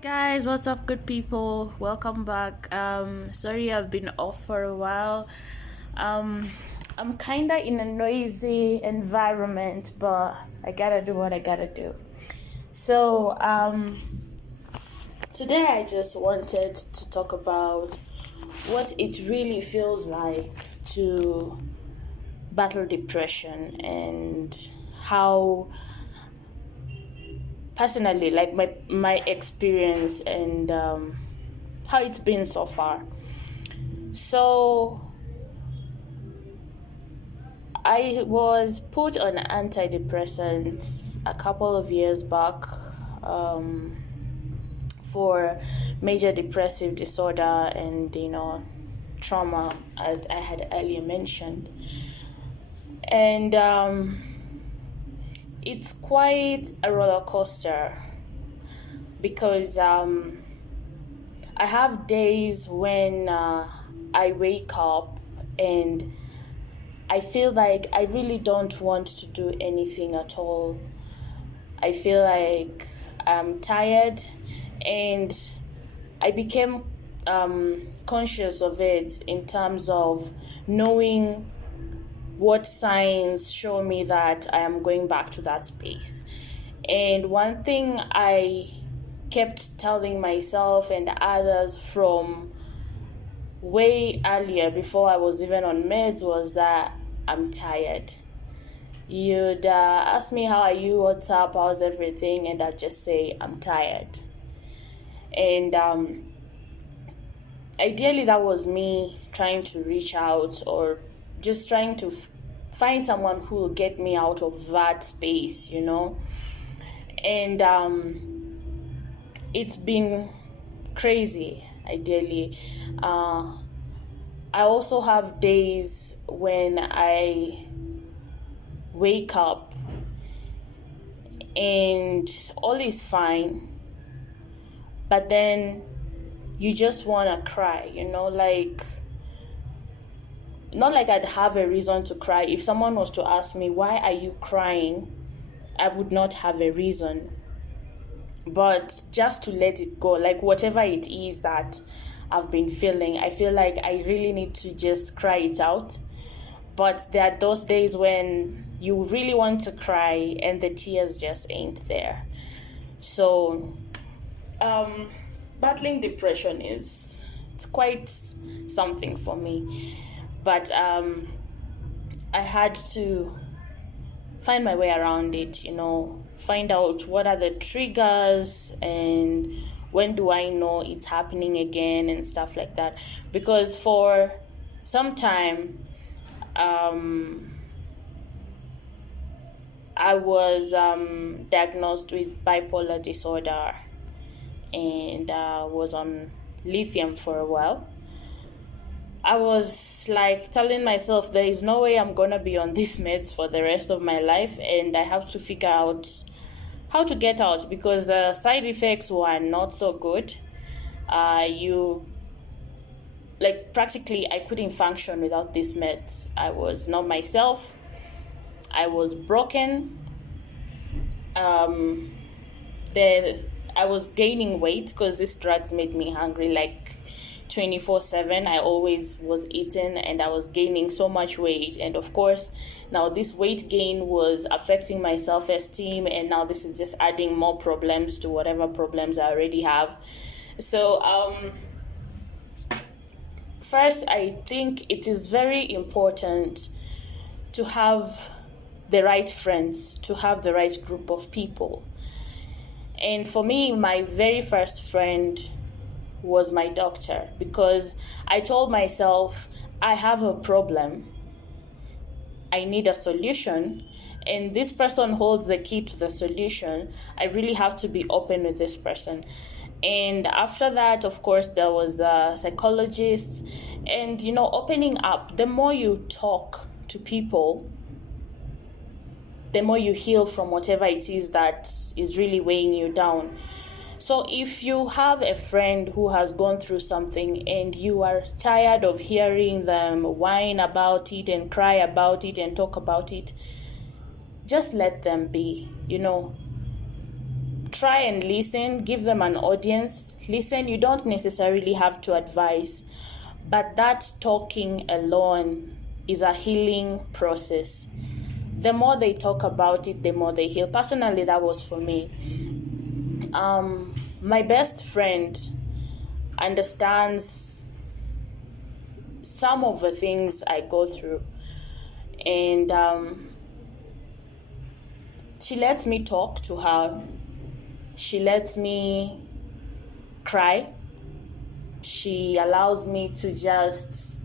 Guys, what's up, good people? Welcome back. Sorry I've been off for a while. Um, I'm kinda in a noisy environment, but I gotta do what I gotta do. So, today I just wanted to talk about what it really feels like to battle depression and how personally, like my experience and how it's been so far. So I was put on antidepressants a couple of years back for major depressive disorder and trauma, as I had earlier mentioned. And it's quite a roller coaster because I have days when I wake up and I feel like I really don't want to do anything at all. I feel like I'm tired, and I became conscious of it in terms of knowing what signs show me that I am going back to that space. And one thing I kept telling myself and others from way earlier, before I was even on meds, was that I'm tired. You'd ask me, how are you, what's up, how's everything, and I'd just say I'm tired. And ideally that was me trying to reach out, or just trying to find someone who will get me out of that space, and it's been crazy. Ideally, I also have days when I wake up and all is fine, but then you just want to cry, like, not like I'd have a reason to cry. If someone was to ask me, why are you crying, I would not have a reason. But just to let it go, like whatever it is that I've been feeling, I feel like I really need to just cry it out. But there are those days when you really want to cry and the tears just ain't there. So battling depression it's quite something for me. But I had to find my way around it, find out what are the triggers and when do I know it's happening again and stuff like that. Because for some time, I was diagnosed with bipolar disorder and was on lithium for a while. I was like telling myself there is no way I'm gonna be on these meds for the rest of my life, and I have to figure out how to get out because side effects were not so good. Practically I couldn't function without these meds. I was not myself. I was broken. I was gaining weight because these drugs made me hungry, like 24/7. I always was eating and I was gaining so much weight, and of course now this weight gain was affecting my self-esteem, and now this is just adding more problems to whatever problems I already have. So first, I think it is very important to have the right friends, to have the right group of people. And for me, my very first friend was my doctor, because I told myself I have a problem, I need a solution, and this person holds the key to the solution. I really have to be open with this person. And after that, of course, there was a psychologist. And opening up, the more you talk to people, the more you heal from whatever it is that is really weighing you down. So if you have a friend who has gone through something and you are tired of hearing them whine about it and cry about it and talk about it, just let them be, try and listen, give them an audience. Listen, you don't necessarily have to advise, but that talking alone is a healing process. The more they talk about it, the more they heal. Personally, that was for me. My best friend understands some of the things I go through, and she lets me talk to her. She lets me cry. She allows me to just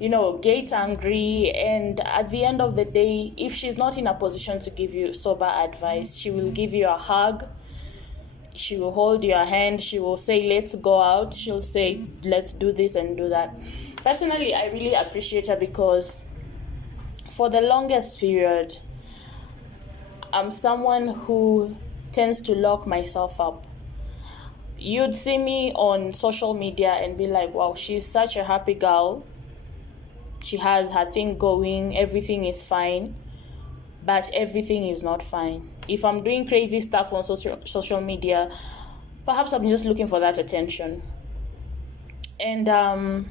get angry, and at the end of the day, if she's not in a position to give you sober advice, she will give you a hug, she will hold your hand, she will say, let's go out, she'll say, let's do this and do that. Personally, I really appreciate her because for the longest period, I'm someone who tends to lock myself up. You'd see me on social media and be like, wow, she's such a happy girl. She has her thing going, everything is fine, but everything is not fine. If I'm doing crazy stuff on social media, perhaps I'm just looking for that attention. And I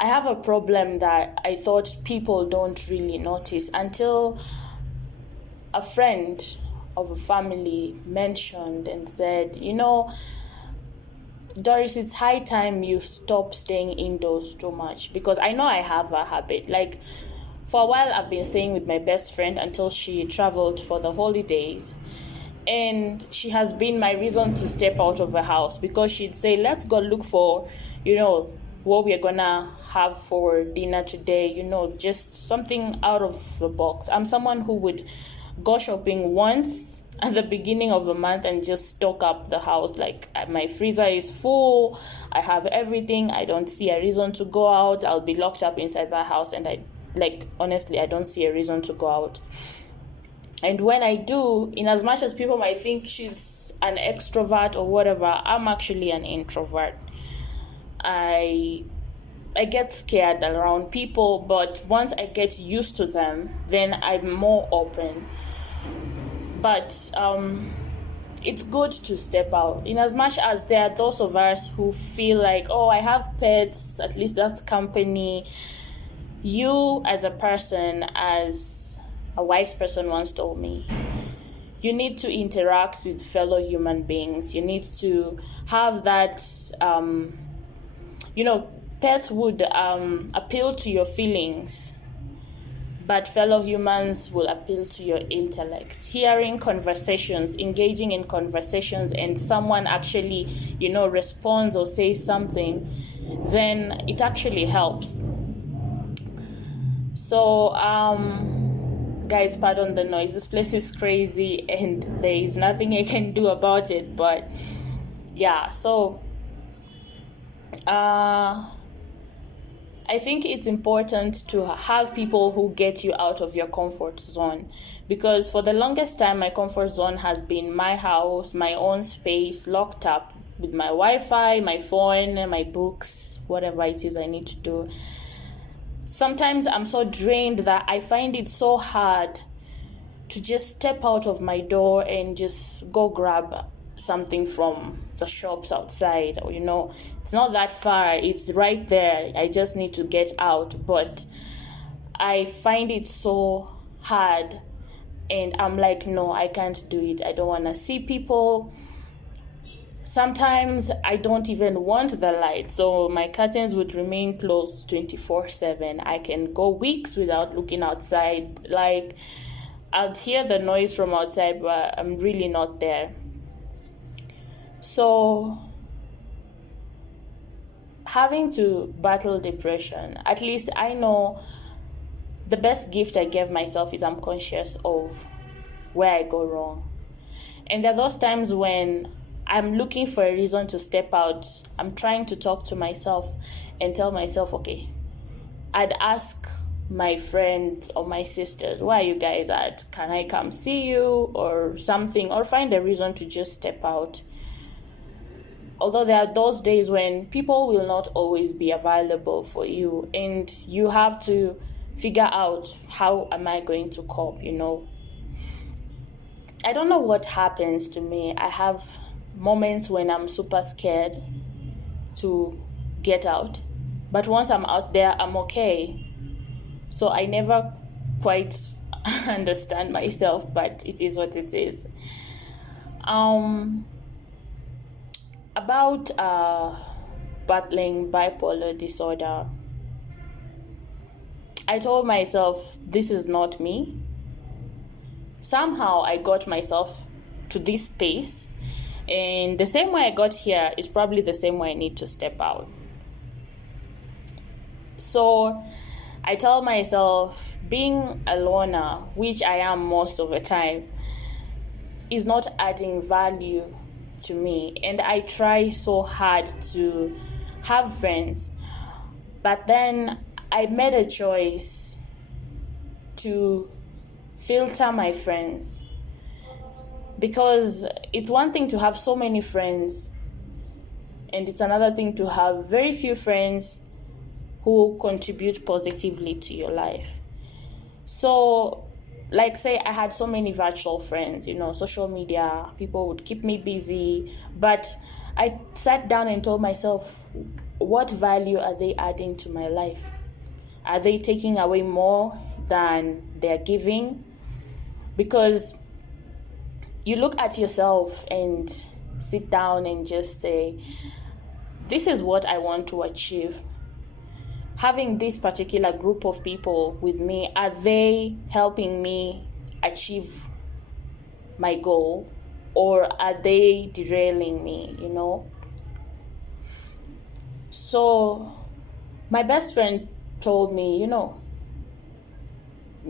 have a problem that I thought people don't really notice until a friend of a family mentioned and said, Doris, it's high time you stop staying indoors too much, because I know I have a habit. Like, for a while, I've been staying with my best friend until she traveled for the holidays. And she has been my reason to step out of the house, because she'd say, let's go look for, what we're gonna have for dinner today, just something out of the box. I'm someone who would go shopping once at the beginning of the month and just stock up the house. Like, my freezer is full, I have everything, I don't see a reason to go out. I'll be locked up inside the house, and honestly, I don't see a reason to go out. And when I do, in as much as people might think she's an extrovert or whatever, I'm actually an introvert. I get scared around people, but once I get used to them, then I'm more open. But it's good to step out. In as much as there are those of us who feel like, oh, I have pets, at least that's company. You as a person, as a wise person once told me, you need to interact with fellow human beings. You need to have that, pets would appeal to your feelings, but fellow humans will appeal to your intellect. Hearing conversations, engaging in conversations, and someone actually, responds or says something, then it actually helps. So, guys, pardon the noise. This place is crazy and there is nothing I can do about it. But yeah, so I think it's important to have people who get you out of your comfort zone, because for the longest time, my comfort zone has been my house, my own space, locked up with my Wi-Fi, my phone, my books, whatever it is I need to do. Sometimes I'm so drained that I find it so hard to just step out of my door and just go grab something from the shops outside. It's not that far, it's right there, I just need to get out. But I find it so hard, and I'm like, no, I can't do it. I don't want to see people. Sometimes I don't even want the light, so my curtains would remain closed 24/7. I can go weeks without looking outside. Like, I'd hear the noise from outside, but I'm really not there. So, having to battle depression, at least I know the best gift I gave myself is I'm conscious of where I go wrong. And there are those times when I'm looking for a reason to step out. I'm trying to talk to myself and tell myself, okay, I'd ask my friends or my sisters, where are you guys at? Can I come see you or something? Or find a reason to just step out. Although there are those days when people will not always be available for you, and you have to figure out, how am I going to cope, I don't know what happens to me. I have moments when I'm super scared to get out, but once I'm out there, I'm okay. So I never quite understand myself, but it is what it is. About battling bipolar disorder, I told myself, this is not me. Somehow I got myself to this space, and the same way I got here is probably the same way I need to step out. So I tell myself, being a loner, which I am most of the time, is not adding value to me. And I try so hard to have friends. But then I made a choice to filter my friends. Because it's one thing to have so many friends, and it's another thing to have very few friends who contribute positively to your life. So, like say I had so many virtual friends, social media, people would keep me busy, but I sat down and told myself, what value are they adding to my life? Are they taking away more than they're giving? Because you look at yourself and sit down and just say, this is what I want to achieve. Having this particular group of people with me, are they helping me achieve my goal, or are they derailing me, So my best friend told me,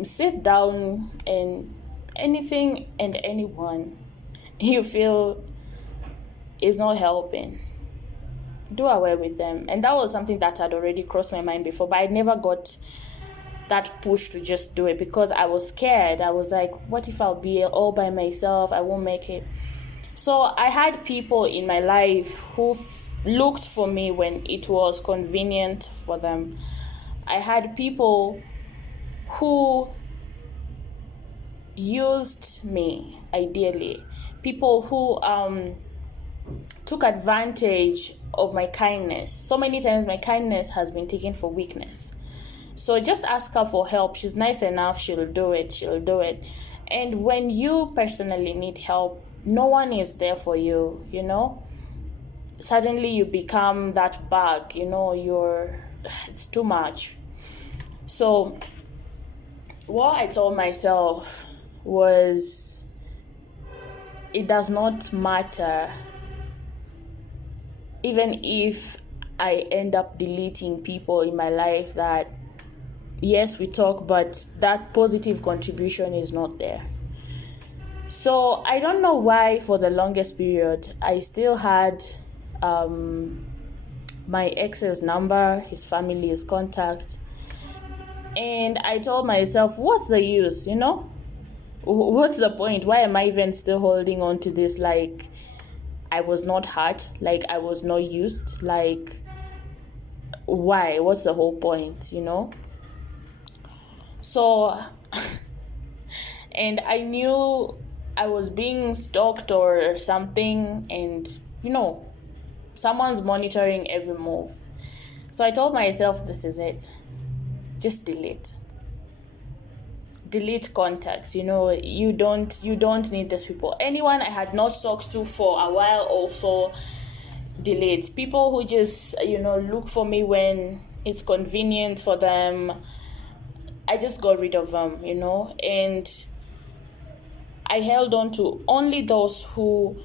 sit down, and anything and anyone you feel is not helping, do away with them. And that was something that had already crossed my mind before, but I never got that push to just do it because I was scared. I was like, what if I'll be all by myself? I won't make it. So I had people in my life who looked for me when it was convenient for them. I had people who used me, ideally. People who took advantage of my kindness. So many times my kindness has been taken for weakness. So just ask her for help. She's nice enough, she'll do it. And when you personally need help, no one is there for you, Suddenly you become that bug, it's too much. So what I told myself was, it does not matter even if I end up deleting people in my life that, yes, we talk, but that positive contribution is not there. So I don't know why for the longest period I still had my ex's number, his family, his contact. And I told myself, what's the use, What's the point? Why am I even still holding on to this? Like, I was not hurt, like I was not used, like why? What's the whole point, So, and I knew I was being stalked or something, and someone's monitoring every move. So I told myself, this is it. Just delete contacts. You don't need these people. Anyone I had not talked to for a while, also delete. People who just look for me when it's convenient for them, I just got rid of them, and I held on to only those who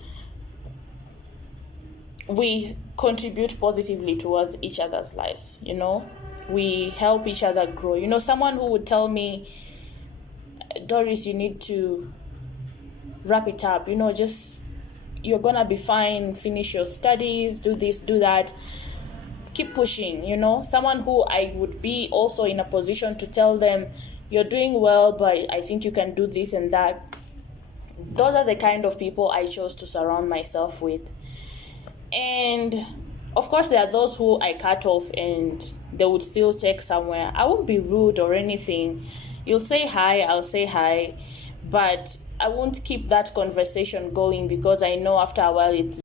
we contribute positively towards each other's lives. We help each other grow. Someone who would tell me, Doris, you need to wrap it up, just, you're gonna be fine, finish your studies, do this, do that, keep pushing. Someone who I would be also in a position to tell them, you're doing well, but I think you can do this and that. Those are the kind of people I chose to surround myself with. And of course there are those who I cut off and they would still take somewhere. I won't be rude or anything. You'll say hi, I'll say hi, but I won't keep that conversation going because I know after a while it's